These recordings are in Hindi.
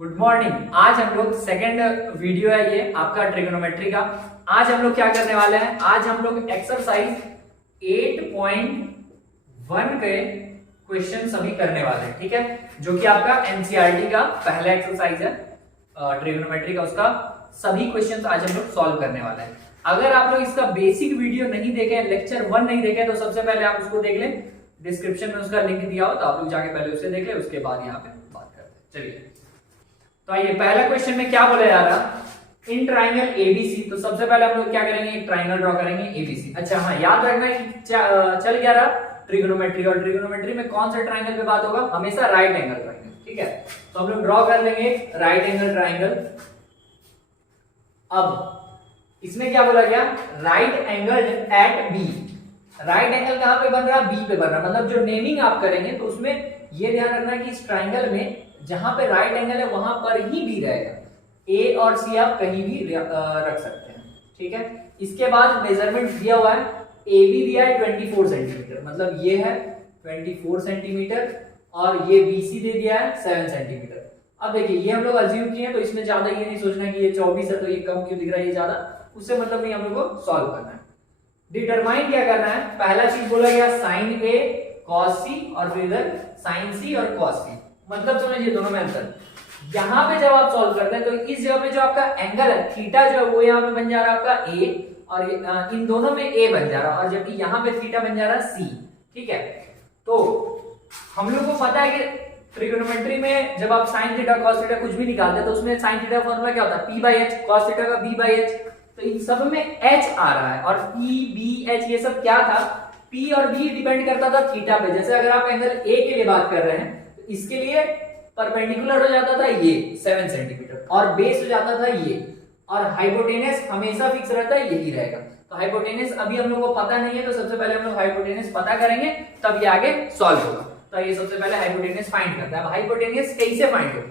Good morning. आज हम लोग सेकेंड वीडियो है ये आपका ट्रिगोनोमेट्री का। आज हम लोग क्या करने वाले हैं, आज हम लोग एक्सरसाइज 8.1 के क्वेश्चन सभी करने वाले हैं, ठीक है, जो कि आपका एनसीईआरटी का पहला एक्सरसाइज है ट्रिगोनोमेट्री का। उसका सभी क्वेश्चंस आज हम लोग सॉल्व करने वाले हैं। अगर आप लोग इसका बेसिक वीडियो नहीं देखे, लेक्चर 1 नहीं देखे, तो सबसे पहले आप उसको देख लें, डिस्क्रिप्शन में उसका लिंक दिया हो तो आप लोग जाके पहले उसे देख लें, उसके बाद यहाँ पे बात करते हैं। चलिए तो आइए, पहला क्वेश्चन में क्या बोला जा रहा, इन ट्राइंगल एबीसी। तो सबसे पहले हम लोग क्या करेंगे, एक ट्राइंगल ड्रॉ करेंगे एबीसी। अच्छा हाँ, याद रखना है कि चल क्या रहा ट्रिगोनोमेट्री, और ट्रिगोनोमेट्री में कौन सा ट्राइंगल पे बात होगा, हमेशा राइट एंगल ट्राइंगल, ठीक है। तो हम लोग ड्रॉ कर लेंगे राइट एंगल ट्राइंगल। अब इसमें क्या बोला गया, right angle at B. Right angle कहां पे बन रहा, बी पे बन रहा। मतलब जो नेमिंग आप करेंगे तो उसमें ये ध्यान रखना कि इस ट्राइंगल में जहां पे राइट एंगल है वहां पर ही बी रहेगा। ए और सी आप कहीं भी रख सकते हैं, ठीक है। इसके बाद मेजरमेंट दिया हुआ है, ए बी दिया है 24 सेंटीमीटर, मतलब ये है 24 सेंटीमीटर, और ये बी सी दे दिया है 7 सेंटीमीटर। अब देखिए ये हम लोग अज्यूम किए हैं, तो इसमें ज्यादा ये नहीं सोचना कि ये 24 है तो ये कम क्यों दिख रहा है, ये ज्यादा उससे मतलब नहीं, हम लोग को सॉल्व करना है। डिटरमाइन क्या करना है, पहला चीज बोला गया साइन ए कॉस सी, और फिर इधर साइन सी और कॉस सी। मतलब समझिए दोनों में अंतर। यहां पे जब आप सॉल्व करते हैं तो इस जगह पे जो आपका एंगल है थीटा जो है वो यहाँ पे बन जा रहा है आपका ए, और इन दोनों में ए बन जा रहा है, और जबकि यहाँ पे थीटा बन जा रहा है सी, ठीक है। तो हम लोग को पता है कि ट्रिगोनोमेट्री में जब आप साइन थीटा कॉस थीटा कुछ भी निकालते हैं तो उसमें साइन थीटा फॉर्मूला क्या होता है, P by H, cos theta का बी बाई एच। तो इन सब में एच आ रहा है, और पी बी एच ये सब क्या था, पी और बी डिपेंड करता था थीटा पे। जैसे अगर आप एंगल ए के लिए बात कर रहे हैं तो इसके लिए परपेंडिकुलर हो जाता था ये 7 सेंटीमीटर, और बेस हो जाता था ये, और हाइपोटेनस हमेशा फिक्स रहता है, यही रहेगा। तो हाइपोटेनस अभी हम लोग को पता नहीं है, तो सबसे पहले हम लोग हाइपोटेनस पता करेंगे, तब ये आगे सॉल्व होगा। तो ये सबसे पहले हाइपोटेनस फाइंड करता है। अब हाइपोटेनस कैसे फाइंड हो,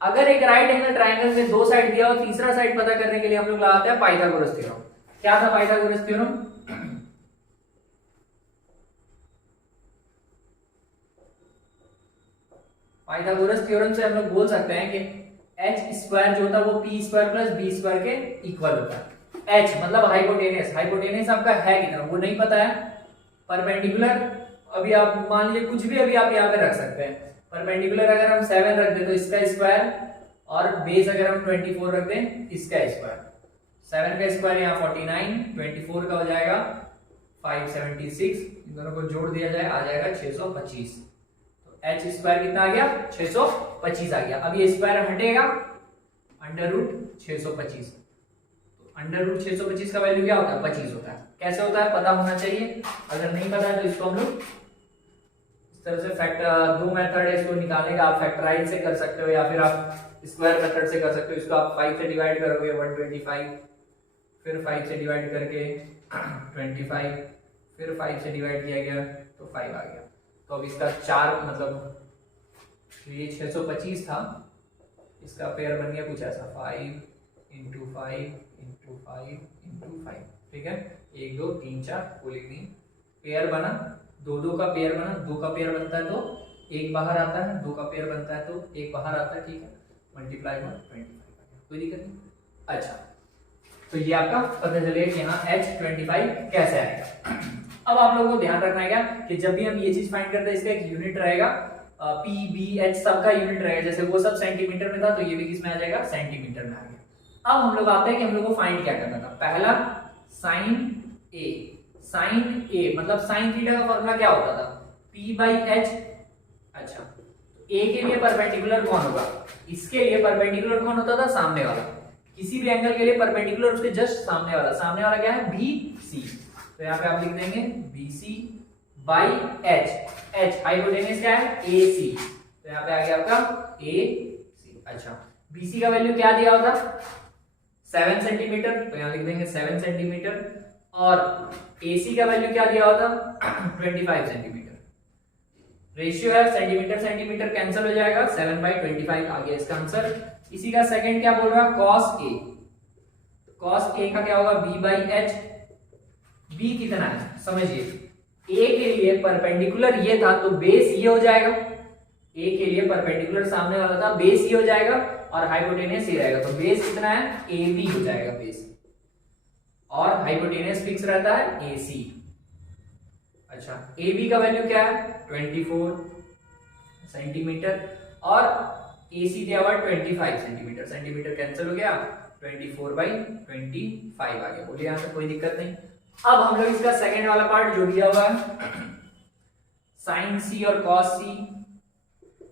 अगर एक राइट एंगल ट्राइंगल में दो साइड दिया हो, तीसरा साइड पता करने के लिए हम लोग लगाते हैं पाइथागोरस थ्योरम। क्या था पाइथागोरस थ्योरम, पाइथागोरस थ्योरम से हम लोग बोल सकते हैं कि एच स्क्वायर जो होता है वो P square plus B square के इक्वल होता है। एच मतलब हाइपोटेनस, हाइपोटेनस आपका है कितना वो नहीं पता है। परपेंडिकुलर अभी आप मान लीजिए कुछ भी अभी आप यहाँ पे रख सकते हैं। परपेंडिकुलर अगर हम 7 रख दें तो इसका स्क्वायर, और बेस अगर हम 24 रख दें इसका स्क्वायर। 7 का स्क्वायर यहाँ 49, 24 का हो जाएगा 576, इन दोनों को जोड़ दिया जाए आ जाएगा 625। एच स्क्वायर कितना आ गया, 625 आ गया। अब ये स्क्वायर हटेगा, अंडर रूट 625। तो अंडर रूट 625 का वैल्यू क्या होता है, 25 होता है। कैसे होता है पता होना चाहिए, अगर नहीं पता है तो इसको हम लोग इस तरह से फैक्टर, दो मेथड है इसको निकालने का, आप फैक्टराइज से कर सकते हो या फिर आप स्क्वायर मेथड से कर सकते हो। इसको आप 5 से डिवाइड करोगे 125, फिर 5 से डिवाइड करके 25, फिर 5 से डिवाइड किया गया तो 5 आ गया। तो अब इसका 4 मतलब ये 625 था, इसका पेयर बन गया कुछ ऐसा 5 × 5 × 5 × 5, ठीक है। 1 2 3 4 कुल 3 पेयर बना, 2 का पेयर बना, 2 का पेयर बनता है तो 1 बाहर आता है, 2 का पेयर बनता है तो 1 बाहर आता है, ठीक है। मल्टीप्लाई में 25, कोई दिक्कत नहीं। अच्छा तो ये आपका पता चलेगा कि यहाँ H25 कैसे आएगा। अब आप लोगों को ध्यान रखना है क्या कि जब भी हम ये चीज फाइंड करते हैं इसका एक यूनिट रहेगा, पी बी एच सबका यूनिट रहेगा। जैसे वो सब सेंटीमीटर में था तो ये भी किस में आ जाएगा, सेंटीमीटर में आ गया। अब हम लोग आते हैं कि हम लोग को फाइंड क्या करना था। पहला साइन ए, साइन ए मतलब साइन थीटा का फॉर्मूला क्या होता था, पी बाई एच। अच्छा ए के लिए परपेंडिकुलर कौन होगा, इसके लिए परपेंडिकुलर कौन होता था, सामने वाला। किसी भी एंगल के लिए परपेंडिकुलर उसके जस्ट सामने वाला, सामने वाला क्या है, बी सी। तो यहाँ पे आप लिख देंगे BC by H, H hypotenuse क्या है AC, तो यहाँ पे आ गया आपका AC। अच्छा BC का वैल्यू क्या दिया होता, 7 सेंटीमीटर, तो यहाँ लिख देंगे 7 सेंटीमीटर, और AC का वैल्यू क्या दिया होता 25 सेंटीमीटर। रेशियो है सेंटीमीटर सेंटीमीटर कैंसिल हो जाएगा, 7/25 आ गया इसका आंसर। इसी का सेकंड क्या बोल रहा है, cos A, cos A का क्या होगा B बाई एच। बी कितना है समझिए, ए के लिए परपेंडिकुलर ये था तो बेस ये हो जाएगा, ए के लिए परपेंडिकुलर सामने वाला था, बेस ये हो जाएगा, और हाइपोटेनियस ये रहेगा, तो बेस कितना है AB हो जाएगा बेस, और हाइपोटेनियस फिक्स रहता है AC। अच्छा AB का वैल्यू क्या है 24 सेंटीमीटर और AC दिया हुआ 25 सेंटीमीटर, सेंटीमीटर कैंसिल हो गया 24/25 आ गया, बोलिए यहाँ पे कोई दिक्कत नहीं। अब हम लोग इसका सेकंड वाला पार्ट जो दिया हुआ है साइन C और कॉस C,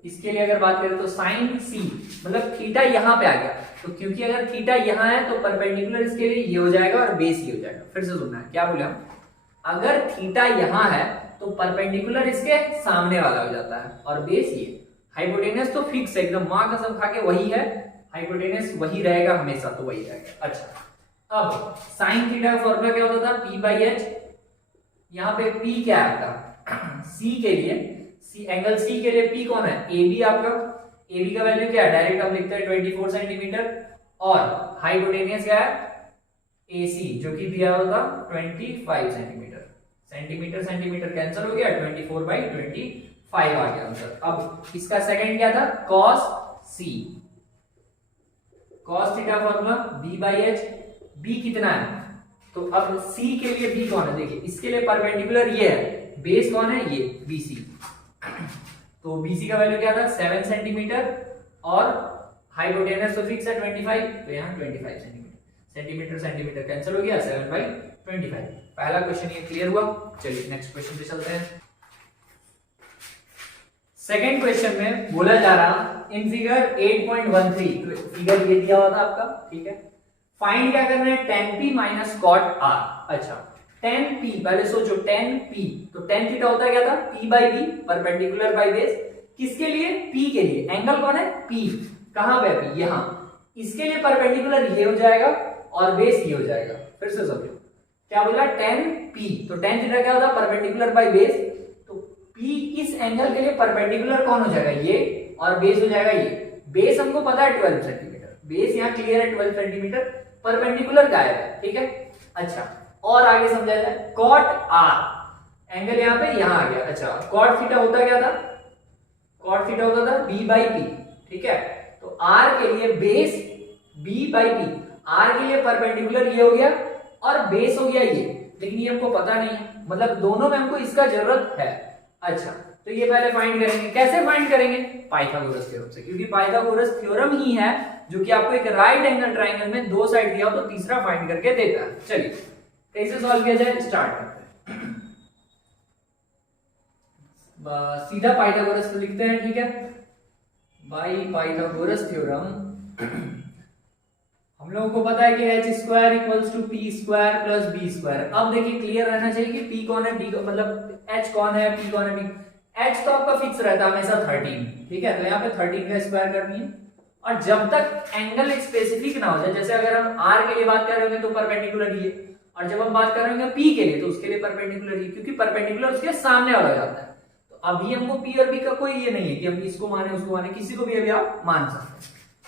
इसके लिए अगर बात करें तो साइन C मतलब थीटा यहाँ पे आ गया, तो क्योंकि अगर थीटा यहाँ है तो परपेंडिकुलर इसके लिए ये हो जाएगा और बेस ये हो जाएगा। फिर से सुनना है क्या बोले हम, अगर थीटा यहाँ है तो परपेंडिकुलर इसके सामने वाला हो जाता है और बेस ये। हाइपोटेनस तो फिक्स है एकदम, मां कसम खा के वही है, हाइपोटेनस वही रहेगा हमेशा, तो वही रहेगा। अच्छा अब साइन थीटा का फॉर्मूला क्या होता था P/h, यहाँ पे P क्या है आपका C के लिए, C एंगल C के लिए P कौन है AB आपका, AB का वैल्यू क्या है डायरेक्ट हम लिखते हैं 24 सेंटीमीटर, और हाइपोटेनियस क्या है AC जो कि दिया होगा 25 सेंटीमीटर, सेंटीमीटर सेंटीमीटर कैंसिल हो गया 24/25 आ गया आंसर। अब इसका सेकंड क्या था cos C, cos theta formula B/h, B कितना है, तो अब C के लिए B कौन है देखिए, इसके लिए परपेंडिकुलर ये है, बेस कौन है ये BC, तो BC का वैल्यू क्या था 7 सेंटीमीटर और हाइपोटेनस तो फिक्स है 25, तो यहाँ 25 सेंटीमीटर, सेंटीमीटर सेंटीमीटर कैंसिल हो गया 7/25। पहला क्वेश्चन ये क्लियर हुआ। चलिए नेक्स्ट क्वेश्चन पे चलते हैं। सेकंड क्वेश्चन में बोला जा रहा इन फिगर 8.13, तो फिगर ये दिया हुआ था आपका, ठीक है, फाइंड क्या करना है tan P - cot R। अच्छा tan P पहले सोचो tan P, तो tan थीटा होता है क्या था P/B परपेंडिकुलर बाय बेस, किसके लिए P के लिए, एंगल कौन है P, कहां पे P यहां, इसके लिए परपेंडिकुलर ये हो जाएगा और बेस ये हो जाएगा। फिर से समझो क्या बोला tan P, तो tan थीटा क्या होता है परपेंडिकुलर बाय बेस, तो P इस एंगल के लिए परपेंडिकुलर कौन हो जाएगा ये, और बेस हो जाएगा ये, बेस हमको पता है 12 सेंटीमीटर, बेस यहाँ क्लियर है 12 सेंटीमीटर, परपेंडिकुलर गायब है, ठीक है। अच्छा और आगे समझा जाए cot R, एंगल यहाँ पे यहाँ आ गया। अच्छा cot थीटा होता क्या था, cot थीटा होता था B/P, ठीक है, तो R के लिए बेस B/P, R के लिए परपेंडिकुलर ये हो गया और बेस हो गया ये, लेकिन ये हमको पता नहीं है, मतलब दोनों में हमको इसका जरूरत है। अच्छा तो ये पहले फाइंड करेंगे, कैसे फाइंड करेंगे पाइथागोरस थ्योरम से, क्योंकि पाइथागोरस थ्योरम ही है जो कि आपको एक राइट एंगल ट्रायंगल में दो साइड दिया हो तो तीसरा फाइंड करके देता है। चलिए कैसे सॉल्व किया जाए स्टार्ट करते हैं। सीधा पाइथागोरस को लिखते हैं, ठीक है, बाय पाइथागोरस थ्योरम हम लोगों को पता है कि h square equals to p square plus b square. अब देखिए क्लियर रहना चाहिए कि p कौन है b को, मतलब h कौन है p कौन है b, h तो आपका फिक्स रहता है हमेशा 13, ठीक है, तो यहाँ पे 13 का स्क्वायर करनी है, और जब तक एंगल स्पेसिफिक ना हो जाए, जैसे अगर हम r के लिए बात कर रहे होंगे तो परपेंडिकुलर ही है, और जब हम बात कर रहे होंगे p के लिए तो उसके लिए परपेंडिकुलर ही, क्योंकि परपेंडिकुलर उसके सामने वाला हो जाता है। तो अभी हमको p और b का कोई ये नहीं है कि हम इसको माने उसको माने, किसी को भी अभी आप मान सकते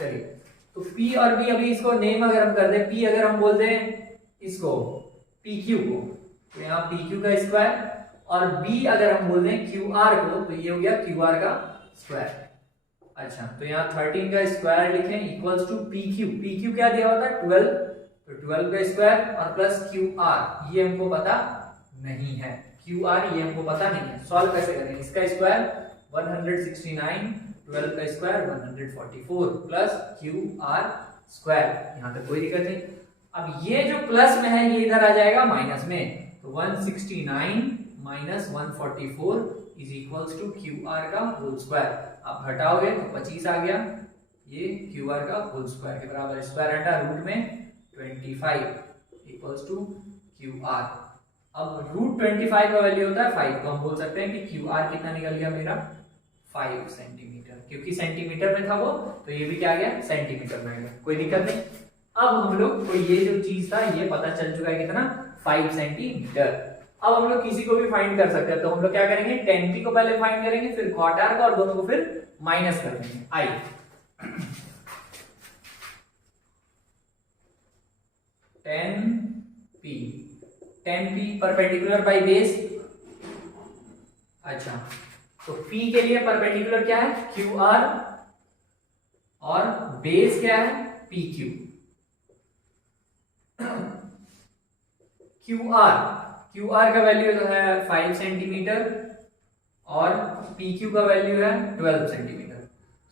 हैं। चलिए तो P और B, अभी इसको नेम अगर हम कर दें, P अगर हम बोलते हैं इसको PQ को, तो यहाँ PQ का स्क्वायर, और B अगर हम बोल दें QR को, तो ये हो गया QR का स्क्वायर। अच्छा तो यहाँ 13 का स्क्वायर लिखें इक्वल्स टू PQ, PQ क्या दिया होता है 12, तो 12 का स्क्वायर और प्लस QR, ये हमको पता नहीं है, QR ये हमको पता नहीं है। सॉल्व कैसे करेंगे, इसका स्क्वायर 169, 12 का स्क्वायर 144 प्लस QR स्क्वायर, यहां तक कोई दिक्कत नहीं। अब ये जो प्लस में है ये इधर आ जाएगा माइनस में, तो 169 minus 144 is equals to QR का होल स्क्वायर। आप घटाओगे तो 25 आ गया, ये QR का होल स्क्वायर के बराबर, स्क्वायर हटा रूट में 25 इक्वल्स टू QR। अब रूट 25 का वैल्यू होता है 5, तो हम बोल सकते हैं कि QR कितना निकल गया मेरा 5 सेंटीमीटर, क्योंकि सेंटीमीटर में था वो, तो ये भी क्या गया सेंटीमीटर में गया, कोई दिक्कत नहीं। अब हम लोग को ये जो चीज था ये पता चल चुका है कितना 5 सेंटीमीटर। अब हम लोग किसी को भी फाइंड कर सकते हैं, तो हम लोग क्या करेंगे tan P को पहले फाइंड करेंगे, फिर cot R का, और दोनों को फिर माइनस कर देंगे। आई tan P perpendicular by base. अच्छा तो P के लिए परपेंडिकुलर क्या है QR और बेस क्या है पी क्यू, क्यू आर का वैल्यू जो है 5 सेंटीमीटर और पी क्यू का वैल्यू है 12 सेंटीमीटर।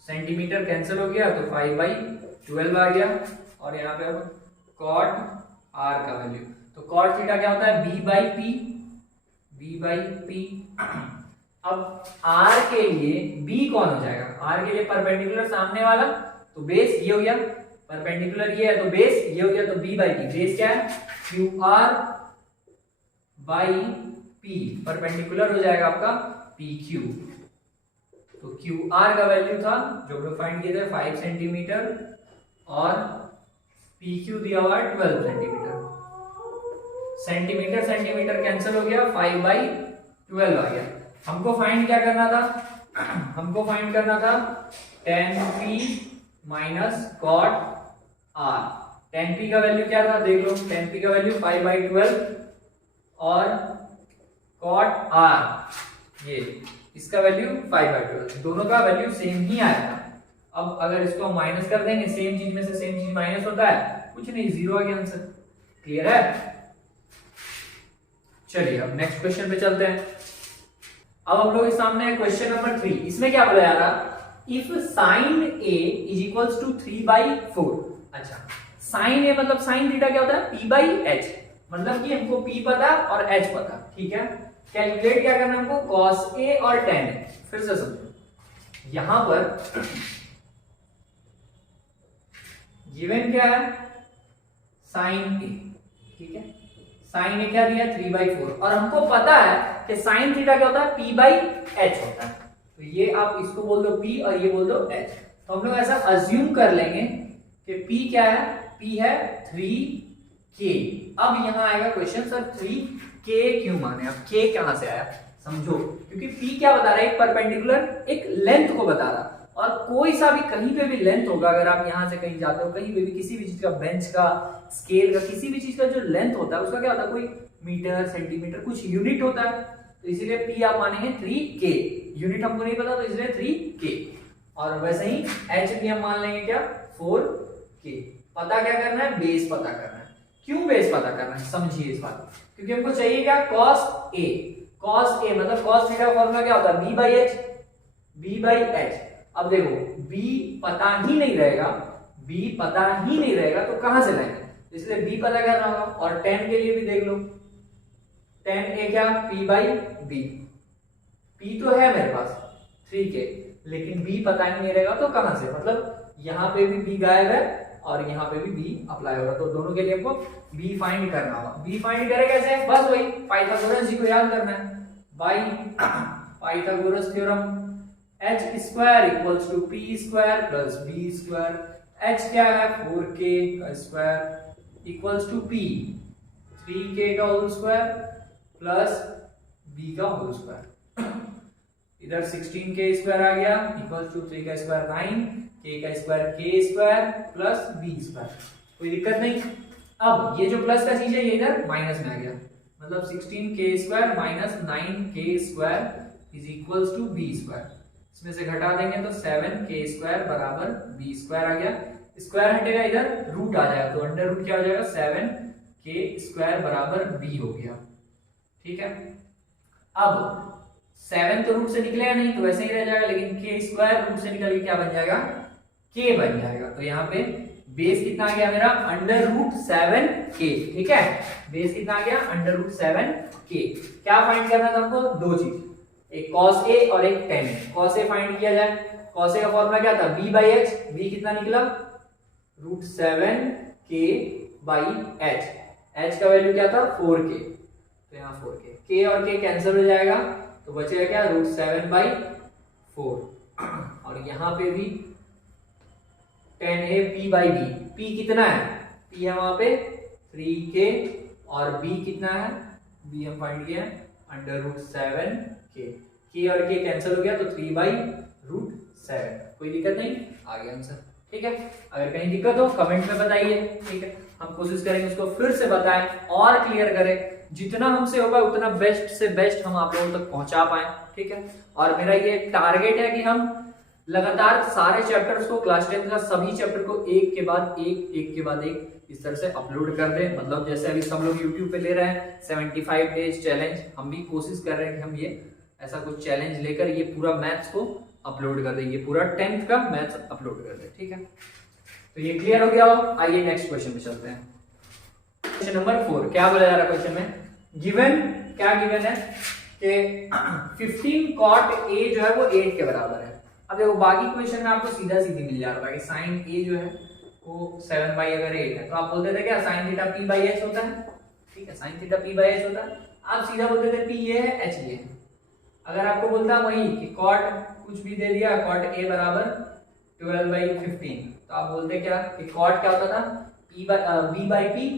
सेंटीमीटर कैंसिल हो गया तो 5/12 आ गया। और यहाँ पे अब कॉट आर का वैल्यू, तो कॉट थीटा क्या होता है बी बाई पी। अब आर के लिए बी कौन हो जाएगा, आर के लिए परपेंडिकुलर सामने वाला, तो बेस ये हो गया, परपेंडिकुलर ये है तो बेस ये हो गया, तो बी बाई पी। बेस क्या है Q R by P, perpendicular हो जाएगा आपका पी क्यू। तो क्यू आर का वैल्यू था जो हम लोग फाइंड किए थे 5 सेंटीमीटर और पी क्यू दिया हुआ है 12 सेंटीमीटर। सेंटीमीटर सेंटीमीटर कैंसिल हो गया, 5/12 आ गया। हमको फाइंड क्या करना था, हमको फाइंड करना था tan p minus cot r। tan p का वैल्यू क्या था देख लो, tan p का वैल्यू 5/12 और कॉट r ये इसका वैल्यू 5/12, दोनों का वैल्यू सेम ही आया था। अब अगर इसको हम माइनस कर देंगे, सेम चीज में से सेम चीज माइनस होता है, कुछ नहीं, 0 आ गया आंसर। क्लियर है? चलिए अब नेक्स्ट क्वेश्चन पे चलते हैं। अब हम लोग के सामने है क्वेश्चन नंबर 3। इसमें क्या बोला जा रहा, if sine A is equals to 3/4। अच्छा, साइन ए मतलब साइन थीटा क्या होता है p/h, मतलब कि हमको p पता और h पता, ठीक है। कैलकुलेट क्या करना है हमको, cos a और tan a। फिर से समझो, यहां पर गिवन क्या है साइन ए, ठीक है। साइन ए क्या दिया 3/4 और हमको पता है कि साइन थीटा क्या होता है p/h होता है, तो ये आप इसको बोल दो p और ये बोल दो h। तो हम लोग ऐसा अज्यूम कर लेंगे कि p क्या है, p है 3k। अब यहां आएगा क्वेश्चन, सर 3k क्यों माने, अब k कहां से आया समझो, क्योंकि p क्या बता रहा है, एक परपेंडिकुलर एक लेंथ को बता रहा, और कोई सा भी कहीं पे भी लेंथ होगा, अगर आप यहां से कहीं जाते हो, कहीं पे भी किसी भी चीज का, बेंच का, स्केल का, किसी भी चीज का जो लेंथ होता है उसका क्या होता है, कोई मीटर सेंटीमीटर कुछ यूनिट होता है, तो इसीलिए p आप मानेंगे 3k। यूनिट हमको नहीं पता तो इसलिए 3k। और वैसे ही h भी हम मान लेंगे क्या 4k। पता क्या करना है, बेस पता करना है। क्यों बेस पता करना है समझिए इस बात, क्योंकि हमको चाहिए क्या cos a। cos a मतलब cos थीटा का फॉर्मूला क्या होता है b/h। अब देखो b पता ही नहीं रहेगा, b पता ही नहीं रहेगा तो कहां से लाएंगे, इसलिए b पता करना होगा। और tan के लिए भी देख लो, tan a क्या p/b, p तो है मेरे पास 3k, लेकिन b पता ही नहीं रहेगा तो कहां से, मतलब यहां पे भी b गायब है और यहाँ पे भी b अप्लाई होगा, तो दोनों के लिए हमको b फाइंड करना होगा। b फाइंड करें कैसे, बस वही पाइथागोरस जी को याद करना है, by Pythagoras theorem h square equals to p square plus b square. h क्या है 4k का square equals to p 3k का होल स्क्वायर प्लस b का होल स्क्वायर। इधर 16k स्क्वायर आ गया इक्वल्स टू 3 का स्क्वायर 9, k का square k square plus b square. कोई दिक्कत नहीं। अब ये जो प्लस का चीज है ये इधर माइनस में आ गया, मतलब 16k square minus 9k square is equals to b square. इसमें से घटा देंगे तो 7k स्क्वायर बराबर b स्क्वायर आ गया। स्क्वायर हटेगा इधर रूट आ जाएगा, तो अंडर रूट क्या हो जाएगा 7k स्क्वायर बराबर b हो गया, ठीक है। अब 7 तो रूट से निकलेगा नहीं तो वैसे ही रह जाएगा, लेकिन k स्क्वायर रूट से निकल के क्या बन जाएगा k बन जाएगा। तो यहाँ पे बेस कितना आ गया मेरा अंडर रूट 7k, ठीक है। बेस कितना आ गया अंडर रूट 7k। क्या फाइंड करना था हमको, दो चीज, एक cos a और एक tan a। cos a find किया जाए, cos a का फॉर्मूला क्या था b/h, b कितना निकला रूट 7k/h, h का वैल्यू क्या था 4k, तो यहाँ 4k, k और k कैंसिल हो जाएगा तो बचेगा क्या रूट 7/4। और यहाँ पे भी tan a p/b, p कितना है, p है वहां पे 3k और b कितना है, b हम फाइंड किया अंडर रूट 7k। k और k कैंसिल हो गया तो 3/√7। कोई दिक्कत नहीं, आ गया आंसर, ठीक है। अगर कहीं दिक्कत हो कमेंट में बताइए, ठीक है। हम कोशिश करेंगे उसको फिर से बताएं और क्लियर करें, जितना हमसे होगा उतना बेस्ट से बेस्ट हम आप लोगों तक पहुंचा पाए, ठीक है। और मेरा ये टारगेट है कि हम लगातार सारे चैप्टर्स को, क्लास 10 का सभी चैप्टर को एक के बाद एक इस तरह से अपलोड कर दें। मतलब जैसे अभी सब लोग YouTube पे ले रहे हैं 75 डेज चैलेंज, हम भी कोशिश कर रहे हैं कि हम ये ऐसा कुछ चैलेंज लेकर ये पूरा मैथ्स को अपलोड कर दें, ये पूरा 10th का मैथ्स अपलोड कर दें। ठीक है, तो ये क्लियर हो गया हो। आइए नेक्स्ट क्वेश्चन पे चलते हैं। क्वेश्चन नंबर 4 क्या बोला जा रहा है क्वेश्चन में, गिवन क्या गिवन है कि 15 cot a जो है वो 8 के बराबर है। अब देखो बाकी क्वेश्चन में आपको सीधा सीधी मिल जा रहा है कि sin a जो है वो 7 बाई अगर 8 है तो आप बोलते थे क्या sin theta p by h होता है। ठीक है, sin theta p by h होता है, आप सीधा बोलते थे p ये है h ये है। अगर आपको बोलता वही कि cot कुछ भी दे दिया, cot a बराबर 12 बाई 15, तो आप बोलते क्या कि cot क्या होता था b बाई p,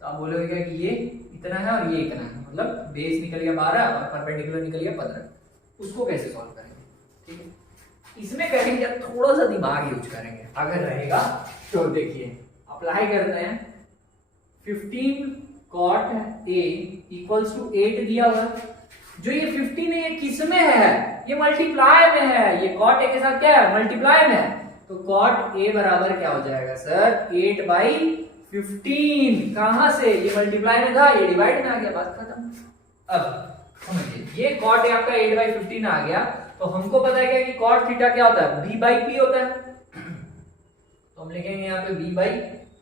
तो आप बोलोगे क्या कि ये इतना है और ये इतना है, मतलब बेस निकल गया 12 और परपेंडिकुलर निकल गया 15। उसको कैसे सॉल्व करेंगे? ठीक है, इसमें करेंगे थोड़ा सा दिमाग यूज करेंगे अगर रहेगा तो। देखिए अप्लाई करते हैं, 15 cot a इक्वल्स टू 8 दिया हुआ, जो ये 15 है ये किस में है, ये मल्टीप्लाई में है, ये cot a के साथ क्या है मल्टीप्लाई में है, तो cot a बराबर क्या हो जाएगा सर 8 बाई 15। कहां से, ये मल्टीप्लाई में था, ये डिवाइड में आ गया, बात खत्म। अब समझिए ये cot a आपका 8 बाई 15 आ गया, तो हमको पता है क्या कि cot थीटा क्या होता है b बाई p होता है, तो हम लिखेंगे यहाँ पे b बाई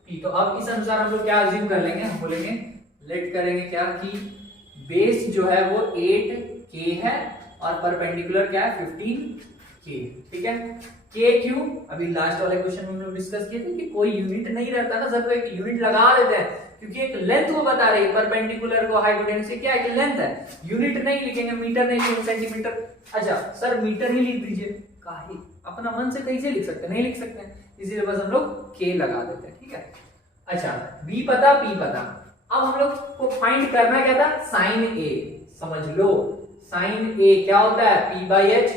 p। तो अब इस अनुसार हम लोग क्या अज्यूम कर लेंगे, हम बोलेंगे लेट करेंगे क्या कि बेस जो है वो 8k है और परपेंडिकुलर क्या है 15k। ठीक है, k क्यों, अभी लास्ट वाले क्वेश्चन में हम लोग डिस्कस किए थे कि कोई यूनिट नहीं रहता ना, सब एक यूनिट लगा देते हैं क्योंकि एक लेंथ को बता रही है, परपेंडिकुलर को हाइपोटेन्यूज क्या है कि लेंथ है, यूनिट नहीं लिखेंगे, मीटर नहीं लिखेंगे, सेंटीमीटर। अच्छा सर मीटर ही लिख दीजिए, काहे अपना मन से कैसे लिख सकते हैं, नहीं लिख सकते हैं, इसीलिए बस हम लोग k लगा देते हैं। ठीक है, अच्छा b पता p पता, अब हम लोग को फाइंड करना क्या था sin a, समझ लो sin a क्या होता है p by h,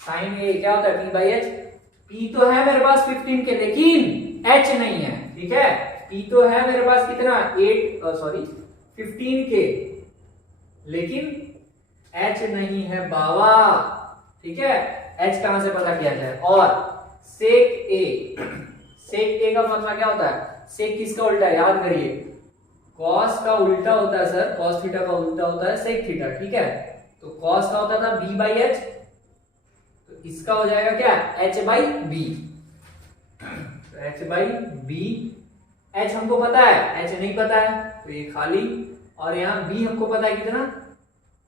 sin a क्या होता है p बाई h, p तो है मेरे पास 15 के लेकिन h नहीं है। ठीक है, p तो है मेरे पास कितना 15 के लेकिन h नहीं है बाबा। ठीक है, h कहां से पता किया जाए, और sec a का मतलब क्या होता है, sec किसका उल्टा है याद करिए, cos का उल्टा होता है सर, cos थीटा का उल्टा होता है sec थीटा। ठीक है, तो cos का होता था b बाई h, तो इसका हो जाएगा क्या h बाई b, तो h बाई b, h हमको पता है h नहीं पता है तो ये खाली, और यहाँ b हमको पता है कितना,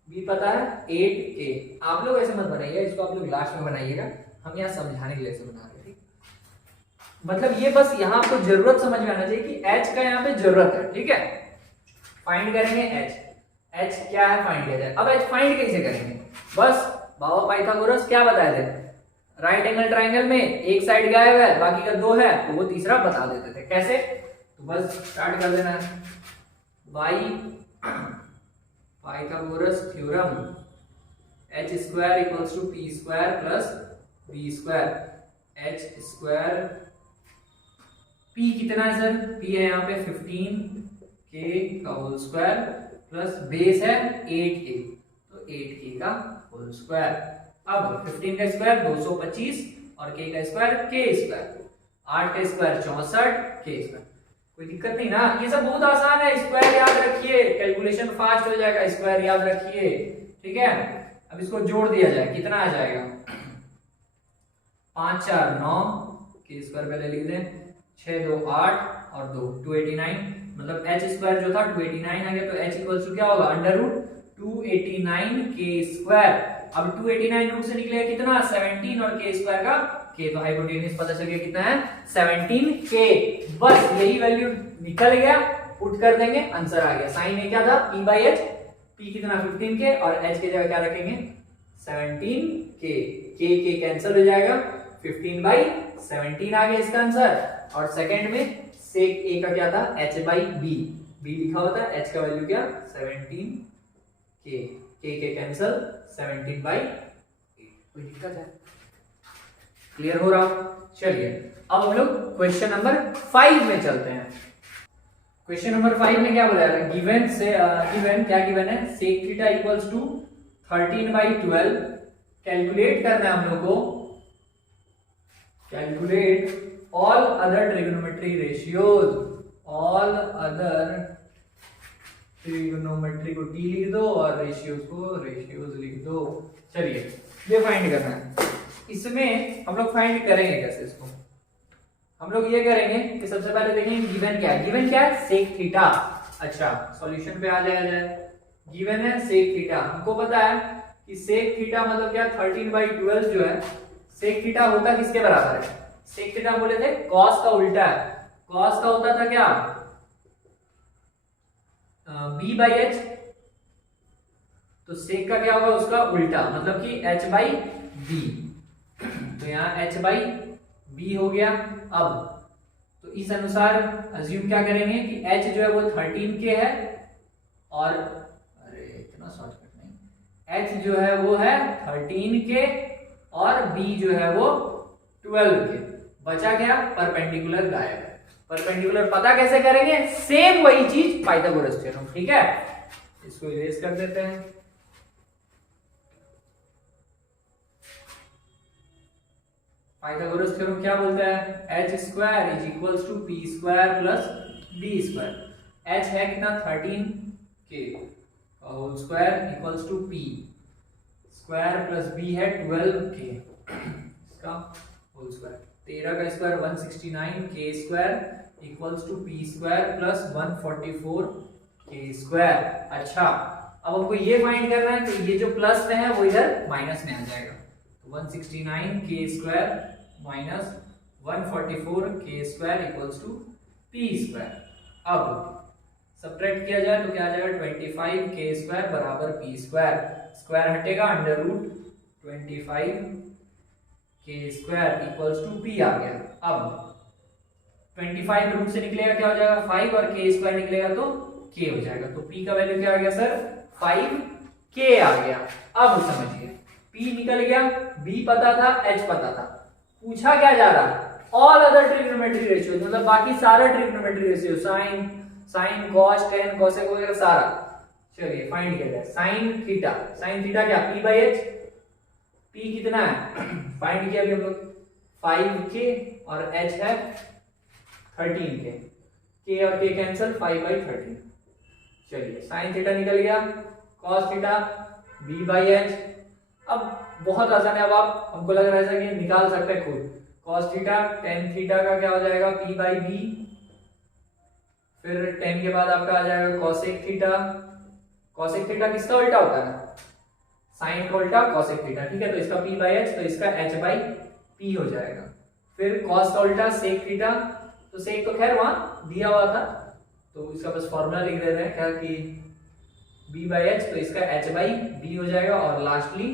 b पता है 8k। आप लोग ऐसे मत बनाइएगा, इसको आप लोग लास्ट में बनाइएगा, हम यहाँ समझाने के लिए ऐसे बना रहे हैं। मतलब ये बस यहाँ आपको जरूरत समझ में आना चाहिए कि h का यहाँ पे जरूरत है। ठीक है, फाइंड करेंगे h क्या है फाइंड किया जाए। अब h फाइंड कैसे करेंगे, बस बाबा पाइथागोरस क्या बताए थे, राइट एंगल ट्राइंगल में एक साइड गायब है बाकी का 2 है, तो वो तीसरा बता देते थे कैसे, तो बस स्टार्ट कर देना है, by Pythagoras theorem h square equals to p square plus b square, h square p कितना है सर, p है यहाँ पे 15k का होल स्क्वायर प्लस बेस है 8k, तो 8k का होल स्क्वायर। अब 15 का स्क्वायर 225 और k का स्क्वायर k स्क्वायर, 8 का स्क्वायर 64 k स्क्वायर। कोई दिक्कत नहीं ना, ये सब बहुत आसान है, स्क्वायर याद रखिए, कैलकुलेशन फास्ट हो जाएगा, स्क्वायर याद रखिए। ठीक है, अब इसको जोड़ दिया जाए, कितना आ जाएगा 5 4 9, k स्क्वायर पहले लिख दें, 6 2 8 और 2 289, मतलब h स्क्वायर जो था 289 आ गया, तो h इक्वल्स टू क्या होगा अंडर रूट 289k स्क्वायर। अब 289 रूट से निकलेगा कितना 17 और k स्क्वायर का k, तो हाइपोटेन्यूज पता चल गया कितना है 17k। बस यही वैल्यू निकल गया, पुट कर देंगे, आंसर आ गया। साइन ए क्या था p बाई h, p कितना 15k और h की जगह क्या रखेंगे 17k, k कैंसिल हो जाएगा, 15 बाई 17 आ गया इसका आंसर। और सेकंड में सेक a का क्या था h बाई b, b लिखा होता है, h का वैल्यू क्या 17k, k कैंसिल 17 बाई 8। कोई दिक्कत है, क्लियर हो रहा? चलिए अब हम लोग क्वेश्चन नंबर 5 में चलते हैं। क्वेश्चन नंबर 5 में क्या बोला है, गिवन क्या गिवन है, sec theta equals to 13 by 12 calculate करना है हम लोग को, calculate all other trigonometry ratios, all other trigonometry को टी लिख दो और रेशियोज को रेशियोज लिख दो। चलिए ये फाइंड करना है। इसमें हम लोग फाइंड करेंगे कैसे इसको, हम लोग ये करेंगे कि सबसे पहले देखेंगे गिवन क्या है। गिवन क्या है? Sec theta. अच्छा सॉल्यूशन पे आ जाए। गिवन है सेक थीटा। हमको पता है कि सेक थीटा मतलब क्या, 13/12 जो है सेक थीटा होता किसके बराबर है? सेक थीटा बोले थे कॉस का उल्टा है। कॉस का होता था क्या? b/h। तो सेक का क्या होगा? उसका उल्टा, मतलब कि h/b। तो यहाँ h/b हो गया। अब तो इस अनुसार अज्यूम क्या करेंगे कि h जो है वो 13 के है और अरे इतना शॉर्टकट नहीं, h जो है वो है 13 के और b जो है वो 12 के। बचा क्या? परपेंडिकुलर गायब है। परपेंडिकुलर पता कैसे करेंगे? सेम वही चीज पाइथागोरस थ्योरम। ठीक है, इसको इरेज कर देते हैं। पाइथागोरस थ्योरम क्या बोलता है? h square is equals to p square plus b square. h है कितना? 13 के whole square equals to p square plus b है 12 के, इसका होल स्क्वायर। 13 का स्क्वायर 169 के square equals to p square plus 144 के स्क्वायर। अच्छा अब हमको ये फाइंड करना है तो ये जो प्लस में है वो इधर माइनस में आ जाएगा। 169 के स्क्वायर माइनस 144 के square equals to p square. अब सब्ट्रैक्ट किया जाए तो क्या आ जाएगा? 25 के स्क्वायर बराबर p स्क्वायर। स्क्वायर हटेगा, अंडर रूट 25 के स्क्वायर इक्वल्स टू p आ गया। अब 25 रूट से निकलेगा क्या हो जाएगा? 5 और k स्क्वायर निकलेगा तो k हो जाएगा। तो p का वैल्यू क्या आ गया सर? 5k आ गया। अब समझिए p निकल गया, b पता था, h पता था। पूछा क्या जा रहा है? ऑल अदर ट्रिग्नोमेट्री रेशियो, मतलब बाकी सारे trigonometry ratio, sine cos tan cosec वगैरह सारा। चलिए फाइंड किया जाए। साइन थीटा क्या? p/h। p कितना है? फाइंड किया अभी हम लोग 5k और h है 13k। k और k कैंसिल, 5/13। चलिए साइन थीटा निकल गया, कॉस थीटा b/h। अब बहुत आसान है। अब आप हमको लग रहा है कि निकाल सकते हैं खुद। cos थीटा tan थीटा का क्या हो जाएगा? p/b। फिर tan के बाद आपका आ जाएगा cosec थीटा। cosec थीटा किसका उल्टा होता है? sin का उल्टा cosec थीटा। ठीक है, तो इसका p/h तो इसका h/p हो जाएगा। फिर cos का उल्टा sec थीटा। तो sec तो खैर वहां दिया हुआ था तो इसका बस फॉर्मूला लिख दे रहे हैं क्या कि b/h तो इसका h/b हो जाएगा। और लास्टली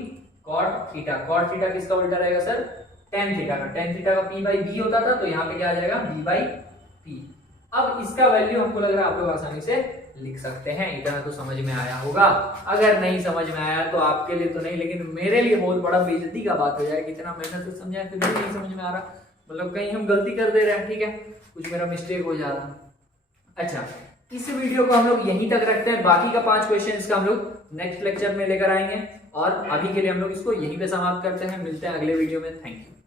cot थीटा किसका उल्टा रहेगा सर? tan थीटा का। tan थीटा का p/b होता था तो यहाँ पे क्या आ जाएगा? b/p। अब इसका वैल्यू हमको लग रहा है आप लोग आसानी से लिख सकते हैं। इतना तो समझ में आया होगा। अगर नहीं समझ में आया तो आपके लिए तो नहीं, लेकिन मेरे लिए बहुत बड़ा बेइज्जती का बात हो जाएगी। इतना मेहनत से समझाया फिर भी नहीं समझ में आ रहा, मतलब कहीं हम गलती कर दे रहे हैं। ठीक है, कुछ मेरा मिस्टेक हो जा रहा। अच्छा इस वीडियो को हम लोग यहीं तक रखते हैं। बाकी का 5 क्वेश्चन का हम लोग नेक्स्ट लेक्चर में लेकर आएंगे और अभी के लिए हम लोग इसको यहीं पे समाप्त करते हैं। मिलते हैं अगले वीडियो में। Thank you.